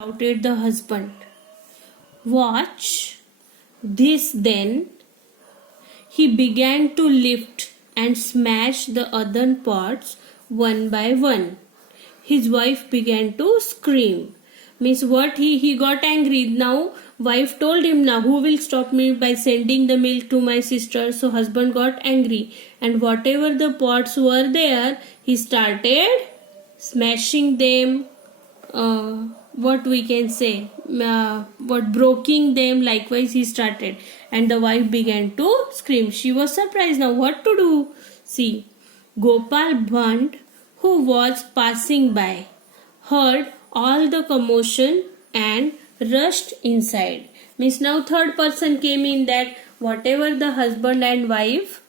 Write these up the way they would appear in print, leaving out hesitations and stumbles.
shouted the husband. Watch this then. He began to lift and smash the earthen pots one by one. His wife began to scream. Means what he got angry. Now wife told him, now who will stop me by sending the milk to my sister? So husband got angry, and whatever the pots were there, he started smashing them. What we can say, what breaking them. Likewise he started, and the wife began to scream. She was surprised. Now what to do? See, Gopal Bhand, who was passing by, heard all the commotion and rushed inside. Means now third person came in, that whatever the husband and wife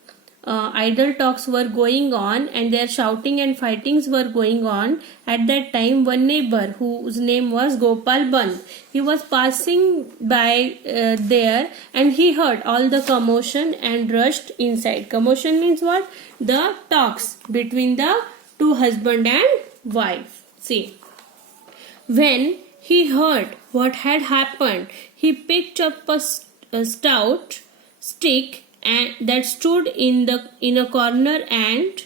idle talks were going on and their shouting and fightings were going on. At that time, one neighbor whose name was Gopal Band, he was passing by there, and he heard all the commotion and rushed inside. Commotion means what? The talks between the two husband and wife. See, when he heard what had happened, he picked up a stout stick and that stood in a corner and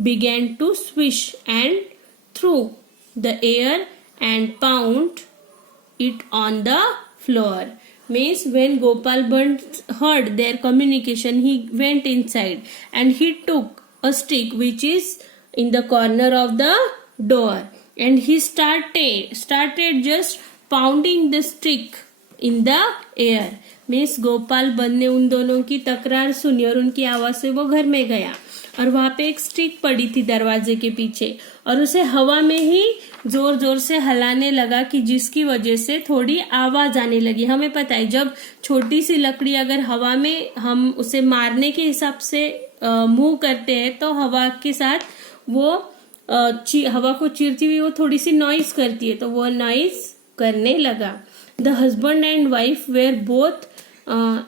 began to swish and through the air and pound it on the floor. Means when Gopal Band heard their communication, he went inside and he took a stick which is in the corner of the door, and he started just pounding the stick in the air. Means Gopal बंद ने उन दोनों की तकरार सुनी और उनकी आवाज से वो घर में गया, और वहां पे एक स्टिक पड़ी थी दरवाजे के पीछे, और उसे हवा में ही जोर जोर से हिलाने लगा, कि जिसकी वजह से थोड़ी आवाज आने लगी. हमें पता है, जब छोटी सी लकड़ी अगर हवा में हम उसे मारने के हिसाब से मूव करते हैं, तो हवा के साथ वो हवा को चीरती हुई वो थोड़ी सी नॉइज करती है, तो वो नॉइज करने लगा. The husband and wife were both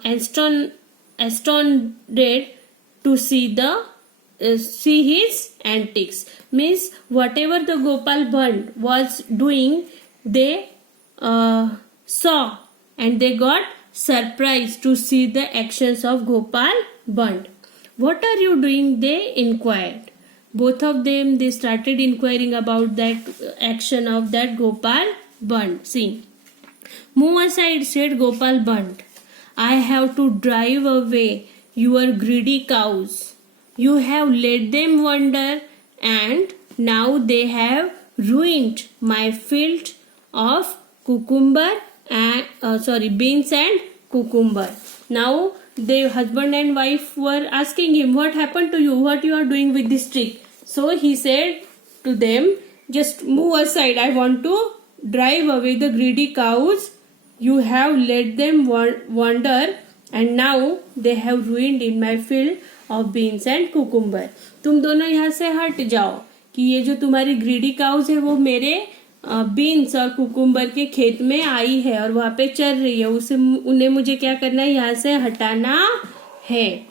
astounded to see his antics. Means whatever the Gopal Band was doing, they saw, and they got surprised to see the actions of Gopal Band. What are you doing? They inquired. Both of them, they started inquiring about that action of that Gopal Band. See, move aside, said Gopal Band. I have to drive away your greedy cows. You have let them wander, and now they have ruined my field of beans and cucumber. Now the husband and wife were asking him, what happened to you? What you are doing with this stick? So he said to them, just move aside. I want to drive away the greedy cows. You have let them wander, and now they have ruined in my field of beans and cucumber. तुम दोनों यहाँ से हट जाओ, कि ये जो तुम्हारी ग्रीडी काउज है वो मेरे बीन्स और कुकुम्बर के खेत में आई है और वहां पे चल रही है. उन्हें मुझे क्या करना है? यहाँ से हटाना है.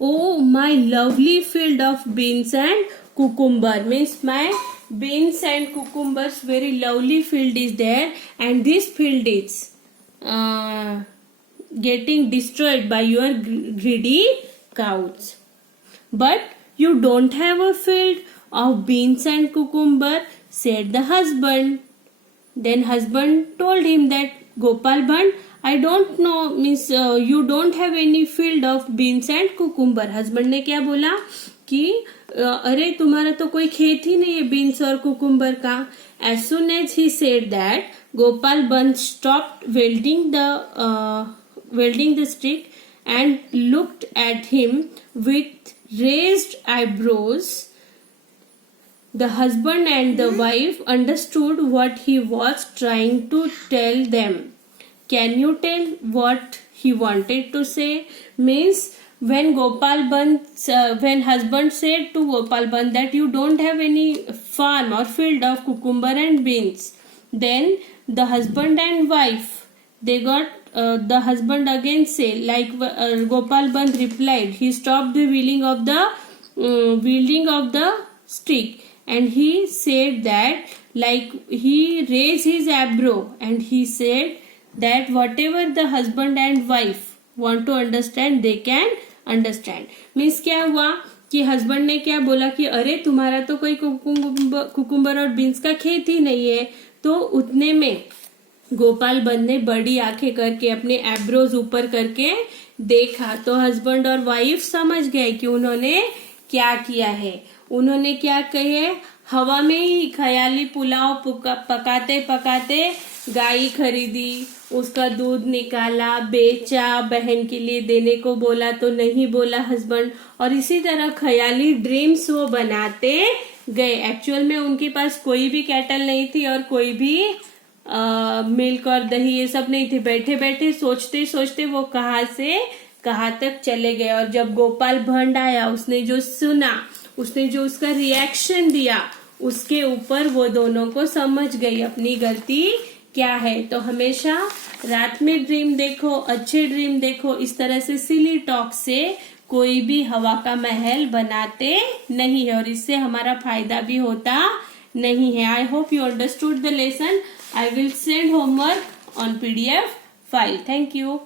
Oh, my lovely field of beans and cucumber. Means my beans and cucumbers, very lovely field is there, and this field is getting destroyed by your greedy cows. But you don't have a field of beans and cucumber, said the husband. Then husband told him that, Gopal Band, I don't know, means you don't have any field of beans and cucumber. Husband ने क्या बोला कि अरे तुम्हारा तो कोई खेत ही नहीं है बीन्स और कुकुम्बर का. As soon as he said that, Gopal Band stopped wielding the stick and looked at him with raised eyebrows. The husband and the wife understood what he was trying to tell them. Can you tell what he wanted to say? Means when when husband said to Gopal Band that you don't have any farm or field of cucumber and beans, then the husband and wife, they got the husband again say, like Gopal Band replied, he stopped the wielding of the stick and he said that, like, he raised his eyebrow and he said that whatever the husband and wife want to understand they can understand. Means क्या हुआ कि husband ने क्या बोला कि अरे तुम्हारा तो कोई कुकुम्बर और बीन्स का खेत ही नहीं है. तो उतने में गोपाल बंद ने बड़ी आंखें करके अपने एब्रोज ऊपर करके देखा. तो हस्बैंड और वाइफ समझ गए कि उन्होंने क्या किया है. उन्होंने क्या कहे, हवा में ही ख्याली पुलाव पकाते पकाते गाय खरीदी, उसका दूध निकाला, बेचा, बहन के लिए देने को बोला तो नहीं बोला हस्बैंड, और इसी तरह ख्याली ड्रीम्स वो बनाते गए. एक्चुअल में उनके पास कोई भी कैटल नहीं थी और कोई भी मिल्क और दही ये सब नहीं थे. बैठे बैठे सोचते सोचते वो कहाँ से कहाँ तक चले गए. और जब गोपाल भंड आया, उसने जो सुना, उसने जो उसका रिएक्शन दिया, उसके ऊपर वो दोनों को समझ गई अपनी गलती क्या है. तो हमेशा रात में ड्रीम देखो, अच्छे ड्रीम देखो. इस तरह से सिली टॉक से कोई भी हवा का महल बनाते नहीं है और इससे हमारा फायदा भी होता नहीं है. I hope you understood the lesson. I will send homework on PDF file. Thank you.